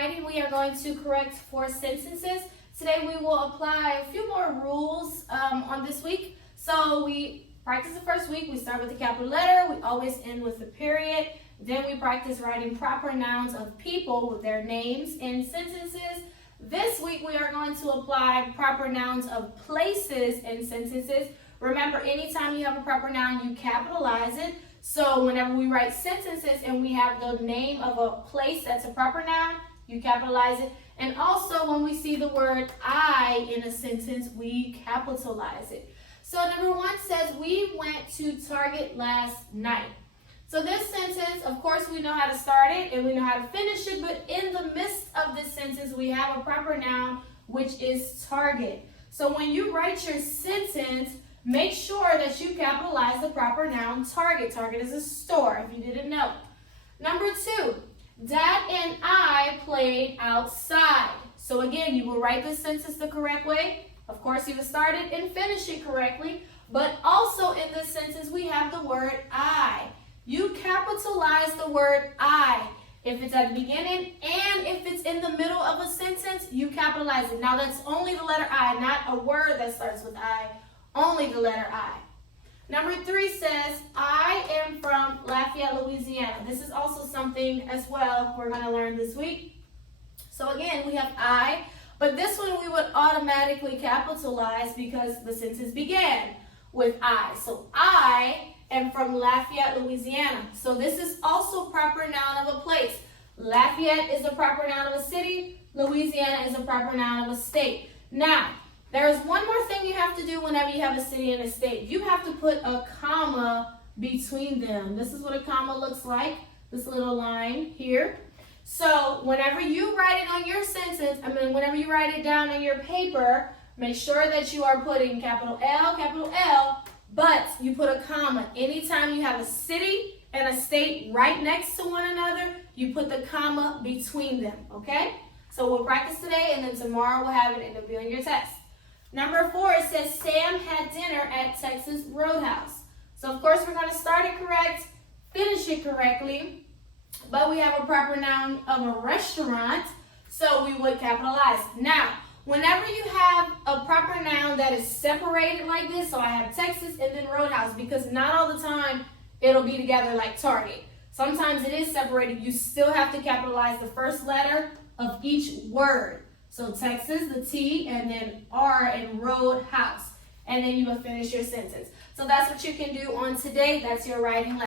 writing, we are going to correct 4 sentences. Today we will apply a few more rules on this week. So we practice the first week. We start with the capital letter. We always end with a period. Then we practice writing proper nouns of people with their names in sentences. This week we are going to apply proper nouns of places in sentences. Remember, anytime you have a proper noun, you capitalize it. So whenever we write sentences and we have the name of a place that's a proper noun, you capitalize it. And also when we see the word I in a sentence, we capitalize it. So number 1 says, we went to Target last night. So this sentence, of course, we know how to start it and we know how to finish it, but in the midst of this sentence, we have a proper noun, which is Target. So when you write your sentence, make sure that you capitalize the proper noun Target. Target is a store, if you didn't know. Number 2, Dad and I played outside. So again, you will write this sentence the correct way. Of course, you will start it and finish it correctly. But also in this sentence, we have the word I. You capitalize the word I. If it's at the beginning and if it's in the middle of a sentence, you capitalize it. Now that's only the letter I, not a word that starts with I. Only the letter I. Number 3 says, I am from Lafayette, Louisiana. This is also something as well we're going to learn this week. So again, we have I, but this one we would automatically capitalize because the sentence began with I. So I am from Lafayette, Louisiana. So this is also proper noun of a place. Lafayette is a proper noun of a city. Louisiana is a proper noun of a state. Now, there is one more thing you have to do whenever you have a city and a state. You have to put a comma between them. This is what a comma looks like, this little line here. So whenever you write it on your sentence, whenever you write it down on your paper, make sure that you are putting capital L, but you put a comma. Anytime you have a city and a state right next to one another, you put the comma between them, okay? So we'll practice today, and then tomorrow we'll have it, and it'll be on your test. Number 4, it says, Sam had dinner at Texas Roadhouse. So, of course, we're going to start it correct, finish it correctly, but we have a proper noun of a restaurant, so we would capitalize. Now, whenever you have a proper noun that is separated like this, so I have Texas and then Roadhouse, because not all the time it'll be together like Target. Sometimes it is separated. You still have to capitalize the first letter of each word. So Texas, the T, and then R and Roadhouse. And then you will finish your sentence. So that's what you can do on today. That's your writing lesson.